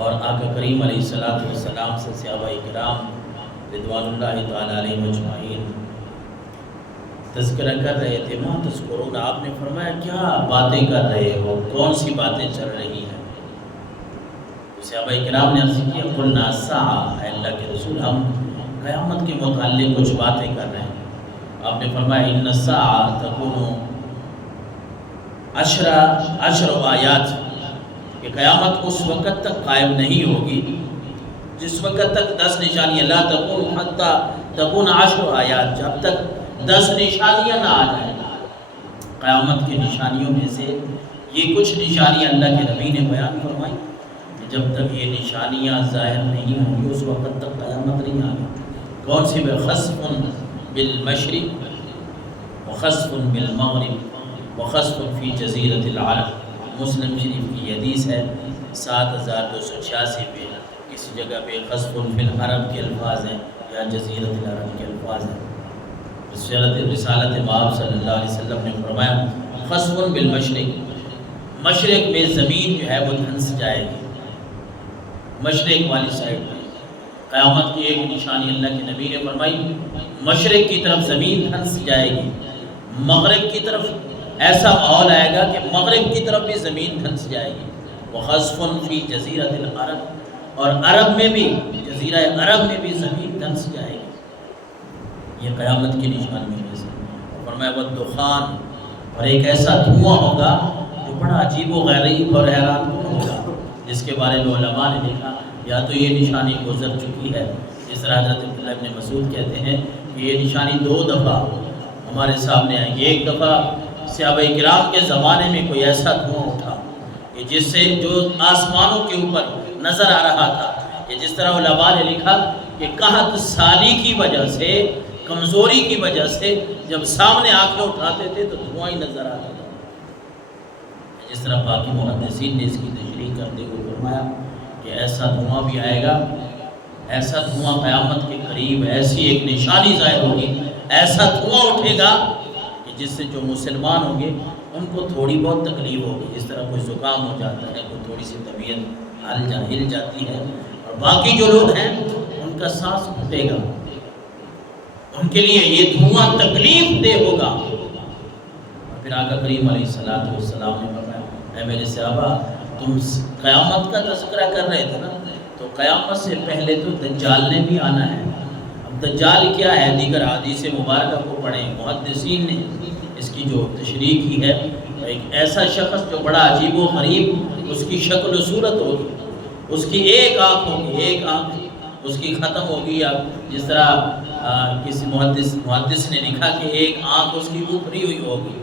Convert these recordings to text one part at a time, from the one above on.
اور آقا کریم علیہ الصلوۃ والسلام سے صحابہ کرام رضوان اللہ تعالیٰ علیہ مجمعین تذکرہ کر رہے تھے. ما تذکرون، آپ نے فرمایا کیا باتیں کر رہے ہو، کون سی باتیں چل رہی ہیں؟ صحابہ کرام نے عرض کیا قلنا الساعہ، اے اللہ کے رسول ہم قیامت کے متعلق کچھ باتیں کر رہے ہیں. آپ نے فرمایا ان الساعہ تکون عشر آیات، کہ قیامت اس وقت تک قائم نہیں ہوگی جس وقت تک 10 نشانیاں، لا تکون حتی تکون 10 آیات، جب تک 10 نشانیاں نہ آ جائیں. قیامت کی نشانیوں میں سے یہ کچھ نشانیاں اللہ کے نبی نے بیان فرمائی. جب تک یہ نشانیاں ظاہر نہیں ہوں گی اس وقت تک قیامت نہیں آگی. کون سی؟ خسف بالمشرق وخسف بالمغرب وخسف فی جزیرۃ العرب. مسلم شریف کی حدیث ہے 7286 پہ کسی جگہ پہ خسف فی العرب کے الفاظ ہیں یا جزیرۃ العرب کے الفاظ ہیں. رسالت مآب صلی اللہ علیہ وسلم نے فرمایا خسف بالمشرق، مشرق میں زمین جو ہے وہ دھنس جائے گی. مشرق والی سائڈ میں قیامت کی ایک نشانی اللہ کے نبی نے فرمائی، مشرق کی طرف زمین دھنس جائے گی، مغرب کی طرف ایسا ماحول آئے گا کہ مغرب کی طرف بھی زمین دھنس جائے گی. وخسف فی جزیرۃ العرب، اور عرب میں بھی، جزیرہ عرب میں بھی زمین دھنس جائے گی. یہ قیامت کی نشانی میں سے. فرمایا والدخان، اور ایک ایسا دھواں ہوگا جو بڑا عجیب و غریب اور حیران کن ہوگا، جس کے بارے میں علماء نے لکھا یا تو یہ نشانی گزر چکی ہے، جس طرح حضرت عبداللہ ابن مسعود کہتے ہیں کہ یہ نشانی 2 دفعہ ہمارے سامنے آئی. ایک دفعہ صحابہ کرام کے زمانے میں کوئی ایسا دھواں اٹھا کہ جس سے جو آسمانوں کے اوپر نظر آ رہا تھا، کہ جس طرح علماء نے لکھا کہ قحط سالی کی وجہ سے، کمزوری کی وجہ سے جب سامنے آنکھیں اٹھاتے تھے تو دھواں ہی نظر آتا تھا. جس طرح باقی محدثین نے اس کی تشریح کرتے ہوئے فرمایا کہ ایسا دھواں بھی آئے گا، ایسا دھواں قیامت کے قریب، ایسی ایک نشانی ظاہر ہوگی، ایسا دھواں اٹھے گا کہ جس سے جو مسلمان ہوں گے ان کو تھوڑی بہت تکلیف ہوگی. جس طرح کوئی زکام ہو جاتا ہے، کوئی تھوڑی سی طبیعت ہل جاتی ہے، اور باقی جو لوگ ہیں ان کا سانس پھٹے گا، ان کے لیے یہ دھواں تکلیف دہ ہوگا. اور پھر آقا کریم علیہ الصلوۃ والسلام نے فرمایا اے میرے صحابہ، تم قیامت کا تذکرہ کر رہے تھے نا، تو قیامت سے پہلے تو دجال نے بھی آنا ہے. اب دجال کیا ہے؟ دیگر حدیث مبارکہ کو پڑھیں، محدثین نے اس کی جو تشریح کی ہے، ایک ایسا شخص جو بڑا عجیب و غریب اس کی شکل و صورت ہوگی، اس کی ایک آنکھ ہوگی، ایک آنکھ اس کی ختم ہوگی، یا جس طرح کسی محدث نے لکھا کہ ایک آنکھ اس کی اوپری ہوئی ہوگی،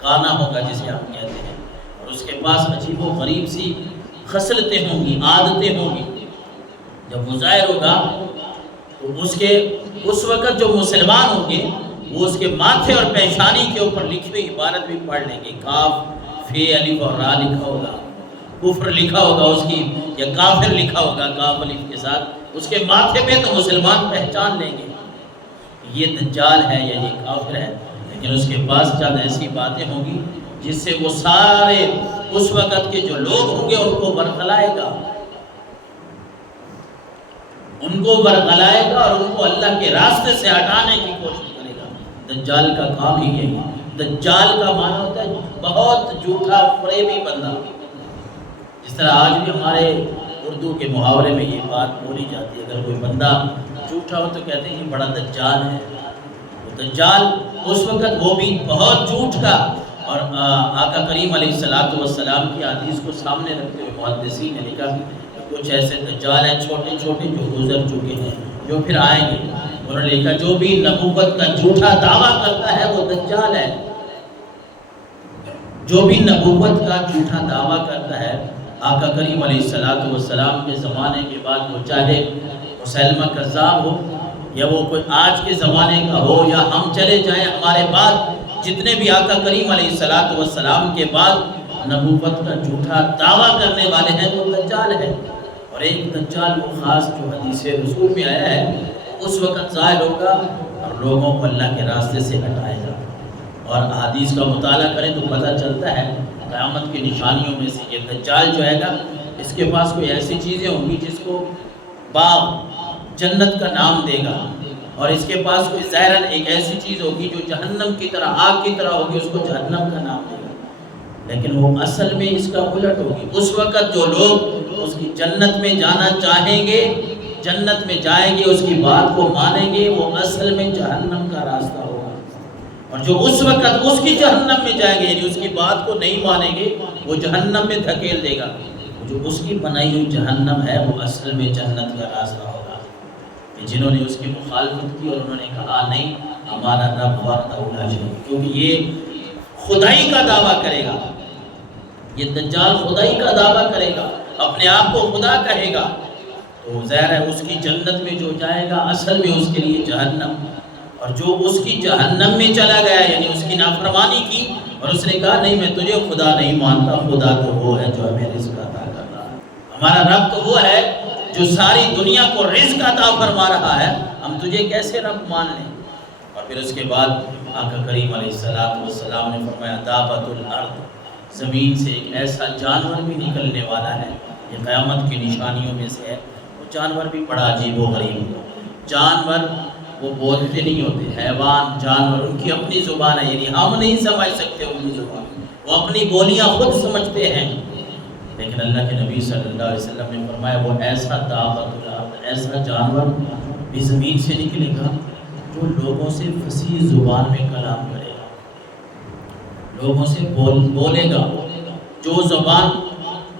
کانا ہوگا جسے ہم کہتے ہیں، اور اس کے پاس عجیب و غریب سی خصلتیں ہوں گی، عادتیں ہوں گی. جب وہ ظاہر ہوگا تو اس وقت جو مسلمان ہوں گے وہ اس کے ماتھے اور پیشانی کے اوپر لکھی ہوئی عبارت بھی پڑھ لیں گے. کاف فے الف اور را لکھا ہوگا، کفر لکھا ہوگا اس کی، یا کافر لکھا ہوگا کاف الف کے ساتھ اس کے ماتھے پہ، تو مسلمان پہچان لیں گے یہ دجال ہے یا یہ کافر ہے. لیکن اس کے پاس چند ایسی باتیں ہوں گی جس سے وہ سارے اس وقت کے جو لوگ ہوں گے ان کو برگلائے گا، ان کو برگلائے گا اور ان کو اللہ کے راستے سے ہٹانے کی کوشش کرے گا. دجال کا کام ہی یہی ہے. دجال کا معنی ہوتا ہے بہت جھوٹا فریبی بندہ. جس طرح آج بھی ہمارے اردو کے محاورے میں یہ بات بولی جاتی ہے، اگر کوئی بندہ جھوٹا ہو تو کہتے ہیں یہ بڑا دجال ہے. دجال اس وقت وہ بھی بہت جھوٹ کا، اور آقا کریم علیہ الصلوۃ والسلام کی حدیث کو سامنے رکھتے ہوئے محدثین نے لکھا کہ کچھ ایسے دجال ہیں چھوٹے چھوٹے جو گزر چکے ہیں، جو پھر آئیں گے. انہوں نے لکھا جو بھی نبوت کا جھوٹا دعویٰ کرتا ہے وہ دجال ہے. جو بھی نبوت کا جھوٹا دعویٰ کرتا ہے آقا کریم علیہ الصلوۃ والسلام کے زمانے کے بعد، وہ چاہے مسلمہ کذاب ہو یا وہ کوئی آج کے زمانے کا ہو یا ہم چلے جائیں، ہمارے بعد جتنے بھی آقا کریم علیہ الصلوۃ والسلام کے بعد نبوت کا جھوٹا دعویٰ کرنے والے ہیں وہ دجال ہے. اور ایک دجال وہ خاص جو حدیث رسول میں آیا ہے اس وقت ظاہر ہوگا اور لوگوں کو اللہ کے راستے سے ہٹائے گا. اور حدیث کا مطالعہ کریں تو پتہ چلتا ہے قیامت کی نشانیوں میں سے یہ دجال جو ہے گا، اس کے پاس کوئی ایسی چیزیں ہوں گی جس کو باغ جنت کا نام دے گا، اور اس کے پاس کوئی ظاہراً ایک ایسی چیز ہوگی جو جہنم کی طرح، آگ کی طرح ہوگی، اس کو جہنم کا نام دے گا، لیکن وہ اصل میں اس کا الٹ ہوگی۔ اس وقت جو لوگ اس کی جنت میں جانا چاہیں گے، جنت میں جائیں گے، اس کی بات کو مانیں گے، وہ اصل میں جہنم کا راستہ ہوگا، اور جو اس وقت اس کی جہنم میں جائیں گے، یعنی اس کی بات کو نہیں مانیں گے، وہ جہنم میں دھکیل دے گا۔ جو اس کی بنائی ہوئی جہنم ہے وہ اصل میں جنت کا راستہ ہوگا۔ کہ جنہوں نے اس کی مخالفت کی اور انہوں نے کہا نہیں ہمارا رب وحدہ لا شریک، کیونکہ یہ خدائی کا دعویٰ کرے گا، یہ دجال خدائی کا دعویٰ کرے گا، اپنے آپ کو خدا کہے گا، تو ظاہر ہے اس کی جنت میں جو جائے گا اصل میں اس کے لیے جہنم، اور جو اس کی جہنم میں چلا گیا یعنی اس کی نافرمانی کی اور اس نے کہا نہیں میں تجھے خدا نہیں مانتا، خدا تو وہ ہے جو ہمیں رزق عطا کر رہا ہے، ہمارا رب تو وہ ہے جو ساری دنیا کو رزق عطا فرما رہا ہے، ہم تجھے کیسے رب مان لیں؟ اور پھر اس کے بعد آقا کریم علیہ السلام نے فرمایا دابۃ الارض، زمین سے ایک ایسا جانور بھی نکلنے والا ہے، یہ قیامت کی نشانیوں میں سے ہے۔ وہ جانور بھی بڑا عجیب و غریب ہے، جانور وہ بولتے نہیں ہوتے، حیوان جانور ان کی اپنی زبان ہے، یعنی ہم نہیں سمجھ سکتے ان کی زبان، وہ اپنی بولیاں خود سمجھتے ہیں، لیکن اللہ کے نبی صلی اللہ علیہ وسلم نے فرمایا وہ ایسا دابۃ الارض، ایسا جانور بھی زمین سے نکلے گا جو لوگوں سے فصیح زبان میں کلام کرے گا، لوگوں سے بولے گا، جو زبان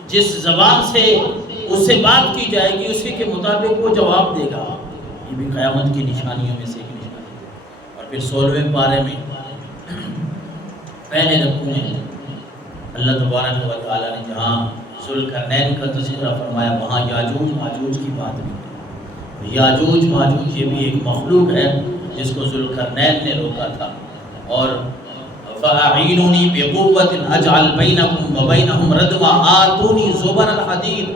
جس زبان سے اس سے بات کی جائے گی اسی کے مطابق وہ جواب دے گا۔ یہ بھی قیامت کی نشانیوں میں سے ایک نشانی ہے۔ اور پھر 16ویں پارے میں پہلے رکوع میں اللہ تبارک و تعالیٰ نے جہاں ذوالقرنین کا تذکرہ فرمایا وہاں یاجوج ماجوج کی بات بھی، یاجوج ماجوج یہ بھی ایک مخلوق ہے جس کو ذوالقرنین نے روکا تھا، اور فَأَعِينُونِي بِقُوَّةٍ أَجْعَلْ بَيْنَكُمْ وَبَيْنَهُمْ رَدْمًا آتُونِي زُبَرَ الْحَدِيدِ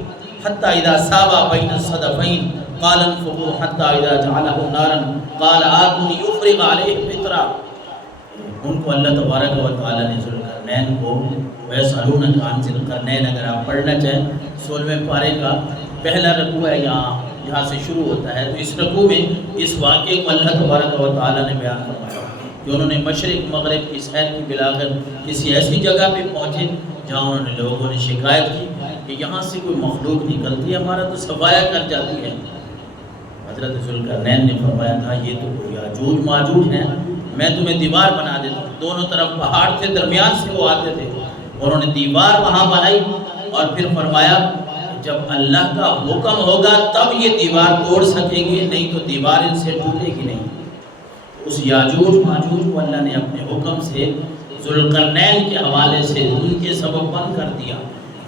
حَتَّى إِذَا سَاوَىٰ بَيْنَ الصَّدَفَيْنِ قَالَ انفُخُوا حَتَّى إِذَا جَعَلَهُ نَارًا قَالَ آتُونِي أُفْرِغْ عَلَيْهِ قِطْرًا۔ ان کو اللہ تبارک و تعالیٰ نے ذوالقرنین کو وَيَسْأَلُونَكَ عَنِ ذِي الْقَرْنَيْنِ اگر آپ پڑھنا چاہیں 16ویں پارے کا پہلا رکوع ہے، یہاں سے شروع ہوتا ہے، تو اس رکوع میں اس واقعے کو اللہ تبارک و تعالیٰ نے بیان فرمایا کہ انہوں نے مشرق مغرب کی سیر کی بلا کر کسی ایسی جگہ پہ پہنچے جہاں انہوں نے لوگوں نے شکایت کی کہ یہاں سے کوئی مخلوق نکلتی ہے، ہمارا تو صفایا کر جاتی ہے۔ حضرت ذوالقرنین نے فرمایا تھا یہ تو کوئی یاجوج ماجوج ہیں، میں تمہیں دیوار بنا دیتا ہوں۔ دونوں طرف پہاڑ تھے، درمیان سے وہ آتے تھے، انہوں نے دیوار وہاں بنائی اور پھر فرمایا جب اللہ کا حکم ہوگا تب یہ دیوار توڑ سکیں گے، نہیں تو دیوار ان سے ٹوٹے گی نہیں۔ اس یاجوج ماجوج کو اللہ نے اپنے حکم سے ذوالقرنین کے حوالے سے ان کے سبب بند کر دیا،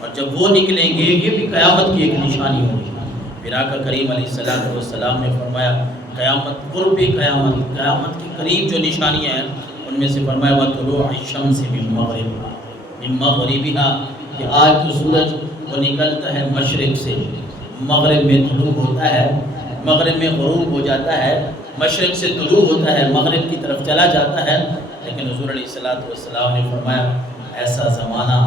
اور جب وہ نکلیں گے یہ بھی قیامت کی ایک نشانی ہوگی۔ پھر آقا کریم علیہ السلام نے فرمایا قیامت قرب قیامت کے قریب جو نشانیاں ہیں ان میں سے فرمایا وطلوع الشمس من مغربها، کہ آج تو سورج وہ نکلتا ہے مشرق سے، مغرب میں طلوع ہوتا ہے، مغرب میں غروب ہو جاتا ہے، مشرق سے طلوع ہوتا ہے، مغرب کی طرف چلا جاتا ہے، لیکن حضور علیہ السلام نے فرمایا ایسا زمانہ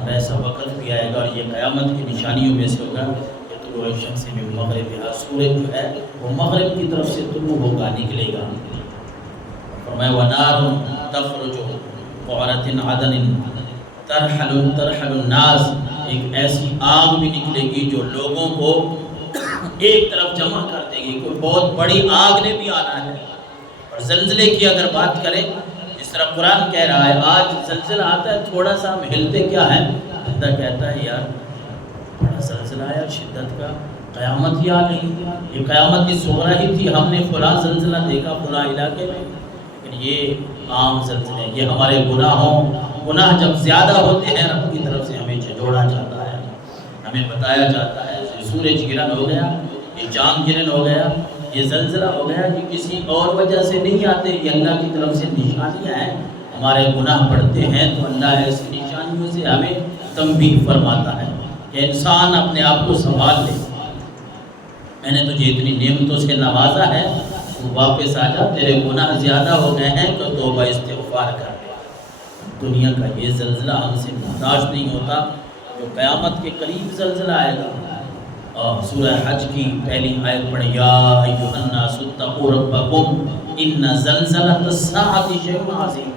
اور ایسا وقت بھی آئے گا اور یہ قیامت کی نشانیوں میں سے ہوگا کہ طلوع الشمس من مغربها، سورج جو ہے وہ مغرب کی طرف سے طلوع ہوگا، نکلے گا۔ فرمایا وَنَارٌ تَخْرُجُ قُعْرَةٍ عَدَنٍ ترحل الناس، ایک ایسی آگ بھی نکلے گی جو لوگوں کو ایک طرف جمع کر دے گی، کوئی بہت بڑی آگ نے بھی آنا ہے۔ اور زلزلے کی اگر بات کریں جس طرح قرآن کہہ رہا ہے آج زلزلہ آتا ہے تھوڑا سا ہم ہلتے کیا ہے، بندہ کہتا ہے یار بڑا زلزلہ آیا شدت کا، قیامت ہی آ گئی، یہ قیامت کی صغریٰ ہی تھی، ہم نے فلاں زلزلہ دیکھا فلاں علاقے میں، لیکن یہ عام زلزلے، یہ ہمارے گناہ جب زیادہ ہوتے ہیں رب کی طرف سے ہمیں جھنجھوڑا جاتا ہے، ہمیں بتایا جاتا ہے یہ سورج گرہن ہو گیا، یہ چاند گرہن ہو گیا، یہ زلزلہ ہو گیا، یہ کسی اور وجہ سے نہیں آتے، یہ اللہ کی طرف سے نشانیاں ہیں، ہمارے گناہ بڑھتے ہیں تو اللہ ایسی نشانیوں سے ہمیں تنبیہ فرماتا ہے کہ انسان اپنے آپ کو سنبھال لے، میں نے تجھے اتنی نعمتوں سے نوازا ہے، تو واپس آ جا، تیرے گناہ زیادہ ہو گئے ہیں تو توبہ استغفار کر۔ دنیا کا یہ زلزلہ ہم سے برداشت نہیں ہوتا، جو قیامت کے قریب زلزلہ آئے گا سورہ حج کی پہلی آیت پڑھ، یا ایھا الناس اتقوا ربکم ان زلزلۃ الساعۃ شیء عظیم۔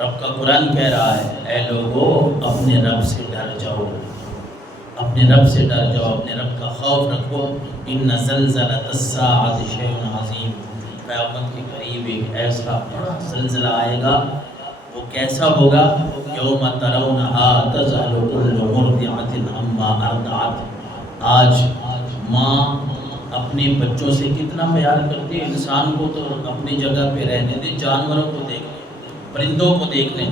رب کا قرآن کہہ رہا ہے اے لوگو اپنے رب سے ڈر جاؤ، اپنے رب سے ڈر جاؤ، اپنے رب کا خوف رکھو۔ ان زلزلۃ الساعۃ شیء عظیم، قیامت کے قریب ایک ایسا بڑا زلزلہ آئے گا، وہ کیسا ہوگا؟ یوم ترونھا تذہل کل مرضعۃ عما ارضعت۔ آج ماں اپنے بچوں سے کتنا پیار کرتی ہے، انسان کو تو اپنی جگہ پہ رہنے دے، جانوروں کو دیکھ لیں، پرندوں کو دیکھ لیں،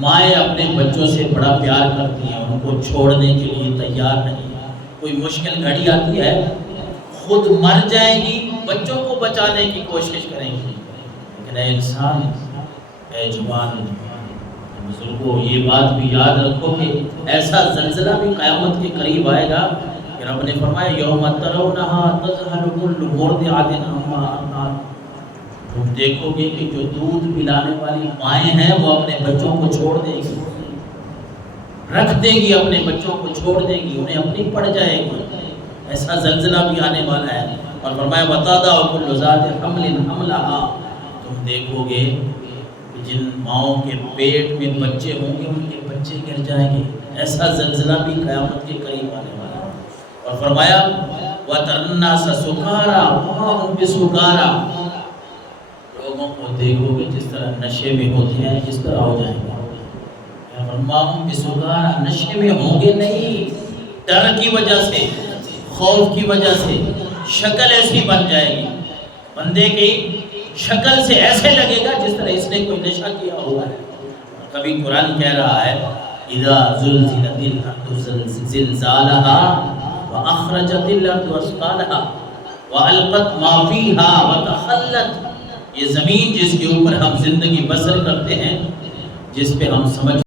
مائیں اپنے بچوں سے بڑا پیار کرتی ہیں، ان کو چھوڑنے کے لیے تیار نہیں۔ کوئی مشکل گھڑی آتی ہے خود مر جائیں گی، بچوں کو بچانے کی کوشش کریں گی۔ لیکن اے انسان، اے جوان، بزرگوں، یہ بات بھی یاد رکھو کہ ایسا زلزلہ بھی قیامت کے قریب آئے گا کہ رب نے فرمایا یوم ترونھا تذہل کل مرضعۃ عما ارضعت۔ تم دیکھو گے کہ جو دودھ پلانے والی مائیں ہیں وہ اپنے بچوں کو چھوڑ دے گی، رکھ دے گی، اپنے بچوں کو چھوڑ دے گی، انہیں اپنی پڑ جائے گی۔ ایسا زلزلہ بھی آنے والا ہے۔ اور فرمایا وتضع کل ذات حمل حملها۔ تم دیکھو گے جن ماؤں کے پیٹ میں بچے ہوں گے ان کے بچے گر جائیں گے۔ ایسا زلزلہ بھی قیامت کے قریب آنے والا ہے۔ اور فرمایا وَتَرَى النَّاسَ سُكَارَىٰ وَمَا هُم بِسُكَارَىٰ۔ لوگوں کو دیکھو گے جس طرح نشے میں ہوتے ہیں، اس طرح ہو جائیں گے۔ وَمَا هُم بِسُكَارَىٰ، نشے میں ہوں گے نہیں، ڈر کی وجہ سے، خوف کی وجہ سے شکل ایسی بن جائے گی، بندے کی شکل سے ایسے لگے گا جس طرح اس نے کوئی نشہ کیا ہوا ہے۔ کبھی قرآن کہہ رہا ہے اذا زلزلت الارض زلزالها واخرجت الارض اثقالها والقت ما فيها وتخلت۔ یہ زمین جس کے اوپر ہم زندگی بسر کرتے ہیں، جس پہ ہم سمجھ